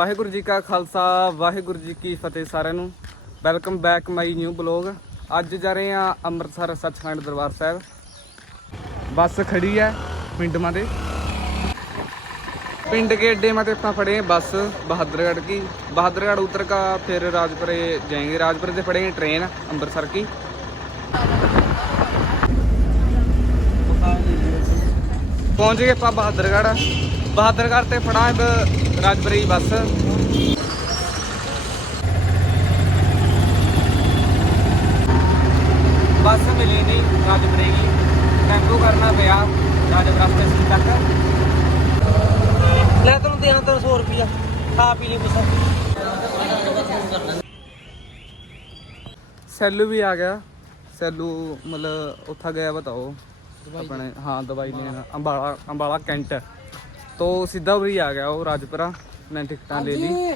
ਵਾਹਿਗੁਰੂ ਜੀ ਕਾ ਖਾਲਸਾ, ਵਾਹਿਗੁਰੂ ਜੀ ਕੀ ਫਤਿਹ ਸਾਰਿਆਂ ਨੂੰ। Welcome back my new blog ਅੱਜ ਜਾ ਰਹੇ ਆ ਅੰਮ੍ਰਿਤਸਰ ਸੱਚਖੰਡ ਦਰਬਾਰ ਸਾਹਿਬ। ਬੱਸ ਖੜੀ ਹੈ ਪਿੰਡ ਮਾ ਪਿੰਡ ਕੇ ਅੱਡੇ ਮਾ ਤੇ ਆਪਾਂ ਫੜੇ ਬੱਸ ਬਹਾਦਰਗੜ੍ਹ ਕੀ। ਬਹਾਦਰਗੜ੍ਹ ਉਤਰ ਕਾ ਫਿਰ ਰਾਜਪੁਰੇ ਜਾਏਗੇ। ਰਾਜਪੁਰੇ ਤੇ ਫੜੇਗੇ ਟ੍ਰੇਨ ਅੰਮ੍ਰਿਤਸਰ ਕੀ। ਪਹੁੰਚ ਗਏ ਆਪਾਂ ਬਹਾਦਰਗੜ੍ਹ। ਬਹਾਦਰਗੜ੍ਹ ਤੇ ਫੜਾ ਇੱਕ ਰਾਜਪੁਰੇ ਦੀ ਬੱਸ। ਬੱਸ ਮਿਲੀ ਨਹੀਂ ਰਾਜਪੁਰੇ ਦੀ। ਟੈਂਪੂ ਕਰਨਾ ਪਿਆ ਰਾਜਪੁਰਾ ਸਟੇਸ਼ਨ ਤੱਕ। ਲੈ ਤੈਨੂੰ ਦਿਆਂ ਤੈਨੂੰ 100 ਰੁਪਿਆ ਖਾ ਪੀ ਲਈ ਕੁਛ ਸੈਲੂ ਵੀ ਆ ਗਿਆ। ਸੈਲੂ ਮਤਲਬ ਉੱਥਾ ਗਿਆ ਬਤਾਓ ਆਪਣੇ ਹਾਂ ਦਵਾਈ ਲੈਣ ਅੰਬਾਲਾ ਅੰਬਾਲਾ ਕੈਂਟ। ਤੋਂ ਸਿੱਧਾ ਵੀ ਆ ਗਿਆ ਉਹ ਰਾਜਪੁਰਾ। ਨੇ ਟਿਕਟਾਂ ਲੈ ਲਈ।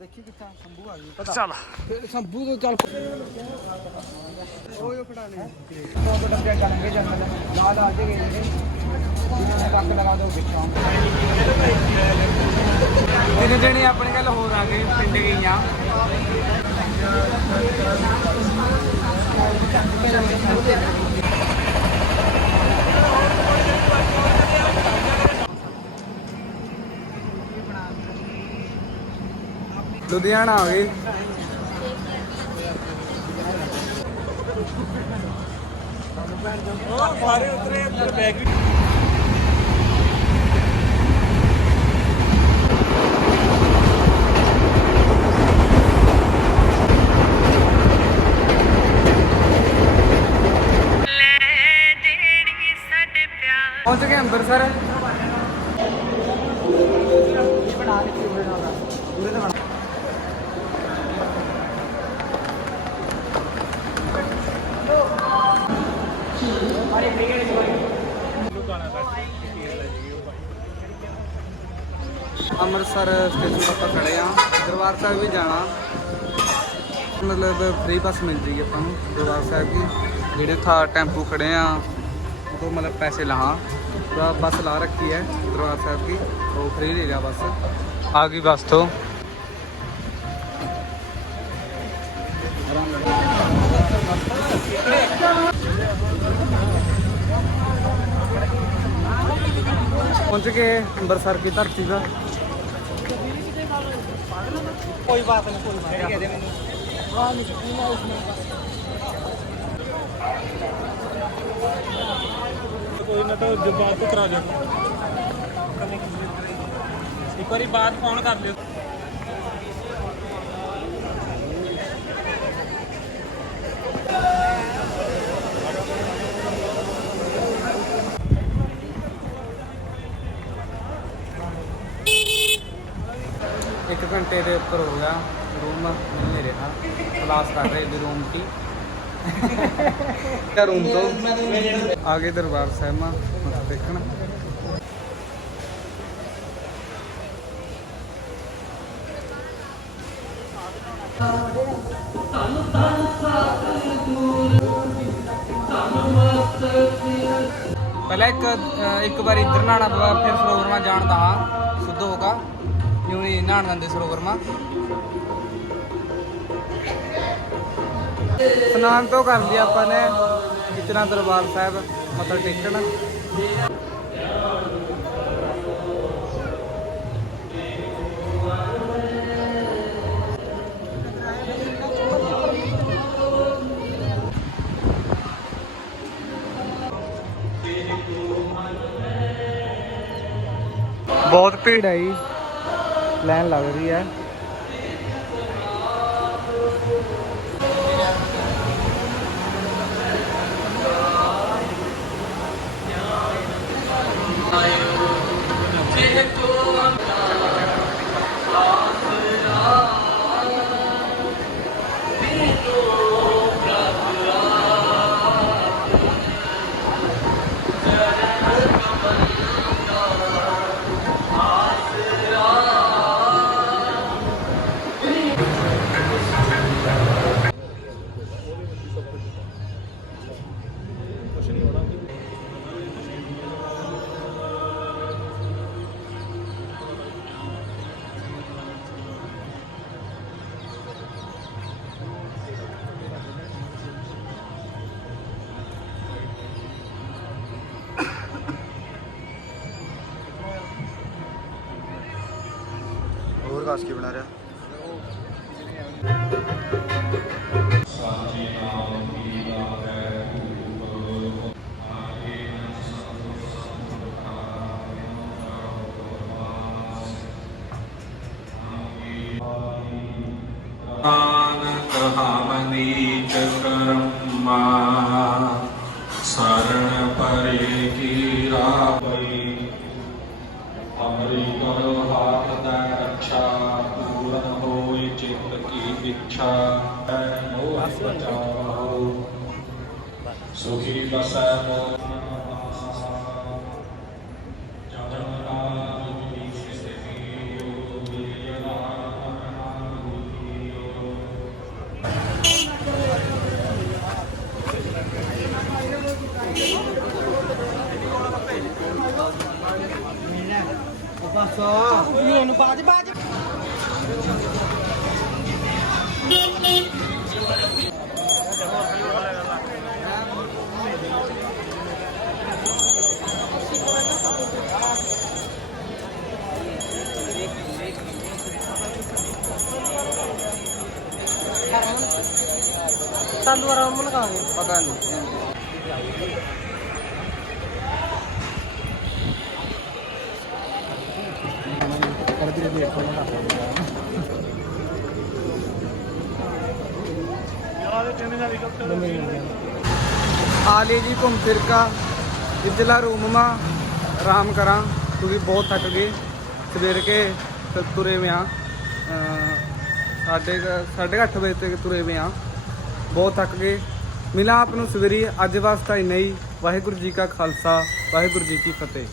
ਦੇਖੀ ਕਿੱਥਾ ਸੰਭੂ ਆ ਗਈ ਚੱਲ। ਫਿਰ ਸੰਭੂ ਤੋਂ ਚੱਲ। ਓਏ ਫੜਾ ਲੈ ਉਹ ਡੱਬੇ ਚੱਲਣਗੇ ਜੰਗਲ ਲਾਲ ਆ ਜੇ ਗਏ ਨੇ ਜਿਹਨਾਂ ਨੇ ਕੱਕ ਲਗਾ ਦੋ ਵਿੱਚੋਂ। ਤਿੰਨ ਜਣੇ ਆਪਣੇ ਗੱਲ ਹੋਰ ਆ ਗਏ ਪਿੰਡ ਗਈਆਂ। ਲੁਧਿਆਣਾ ਆ ਗਏ ਸਾਰੇ ਉਤਰੇ ਅੰਦਰ ਬੈਗ ਪਹੁੰਚ ਗਏ ਅੰਮ੍ਰਿਤਸਰ ਅੰਮ੍ਰਿਤਸਰ ਸਟੇਸ਼ਨ ਤੋਂ ਆਪਾਂ ਖੜੇ ਆ ਦਰਬਾਰ ਸਾਹਿਬ ਵੀ ਜਾਣਾ। ਮਤਲਬ ਫ੍ਰੀ ਬੱਸ ਮਿਲ ਜੇਗੀ ਆਪਾਂ ਨੂੰ ਦਰਬਾਰ ਸਾਹਿਬ ਦੀ। ਜਿਹੜੇ ਥਾ ਟੈਂਪੂ ਖੜੇ ਆ ਉਹ ਤੋਂ ਮਤਲਬ ਪੈਸੇ ਲਹਾਂ। ਤਾਂ ਬੱਸ ਲਾ ਰੱਖੀ ਹੈ ਦਰਬਾਰ ਸਾਹਿਬ ਦੀ। ਉਹ ਫ੍ਰੀ ਲੈ ਲਿਆ ਬੱਸ ਆ ਗਈ ਬੱਸ ਤੋਂ। ਪਹੁੰਚ ਗਏ ਅੰਮ੍ਰਿਤਸਰ ਦੀ ਧਰਤੀ ਦਾ ਕੋਈ ਬਾਤ ਨਹੀਂ, ਕੋਈ ਬਾਤ ਨਹੀਂ। ਮੈਨੂੰ ਕੋਈ ਨਾ ਤਾਂ ਜਵਾਬ ਤੋਂ ਕਰਾ ਦਿਓ। ਇੱਕ ਵਾਰੀ ਬਾਅਦ ਫੋਨ ਕਰ ਲਿਓ। ਇੱਕ ਘੰਟੇ ਦੇ ਉੱਪਰ ਹੋ ਗਿਆ। ਰੂਮ ਮਿਲ ਨਹੀਂ ਰਿਹਾ। ਕਲਾਸ ਕਰ ਰਹੇ ਦੀ ਰੂਮ ਦੀ ਤਾਂ ਰੂਮ ਤੋਂ? ਆਗੇ ਦਰਬਾਰ ਸਾਹਿਬ ਮਾ ਮੱਥਾ ਦੇਖਣ ਪਹਿਲਾਂ ਇੱਕ ਇੱਕ ਵਾਰ ਇੱਧਰ ਨਹਾਣਾ ਪਵਾ ਫਿਰ ਸਰੋਵਰ ਮਾ ਜਾਣ ਦਾ ਹਾਂ ਸੁੱਧ ਹੋਗਾ ਕਿਉਂ ਨਹੀਂ ਨਹਾਣ ਦਿੰਦੇ ਸਰੋਵਰ ਮਾ। ਇਸ਼ਨਾਨ ਤੋਂ ਕਰ ਲਿਆ ਆਪਾਂ ਨੇ ਇਤਨਾ ਦਰਬਾਰ ਸਾਹਿਬ ਮੱਥਾ ਟੇਕਣ। ਬਹੁਤ ਭੀੜ ਹੈ ਜੀ ਲੱਗ ਰਹੀ ਹੈ। ਦੱਸ ਕੀ ਬਣਾ ਰਿਹਾ? ਸਰਣ ਪਰੇ ਕੀ ਰਾਪਈ ਅਮਰੀ ਕਰੋ ਹਾਥ ਦਾ ਰੱਛਾ ਇੱਛਾ ਹੈ ਮੋਹ ਬਚਾਓ ਸੁਖੀ ਬਸੈ ਮੋਹ ਜਨਮ ਕਾਲ ਜੀ ਸਿਸਤੀ तांदूळ म्हणून का बघा Gracias. ਆਲੇ ਜੀ ਘੁੰਮ ਫਿਰ ਕਾ, ਇਜਲਾ ਰੂਮਮਾ ਆਰਾਮ ਕਰਾਂ। ਕਿਉਂਕਿ ਬਹੁਤ ਥੱਕ ਗਏ। ਸਵੇਰ ਕੇ ਤੁਰੇ ਵੇ ਆ। ਸਾਡੇ 8:30 ਵਜੇ ਤੱਕ ਤੁਰੇ ਵੇ ਬਹੁਤ ਥੱਕ ਗਏ। ਮਿਲਾਂ ਆਪ ਨੂੰ ਸਵੇਰੀ, ਅੱਜ ਵਾਸਤਾ ਹੀ। ਨਹੀਂ ਵਾਹਿਗੁਰੂ ਜੀ ਕਾ ਖਾਲਸਾ, ਵਾਹਿਗੁਰੂ ਜੀ ਕੀ ਫਤਿਹ।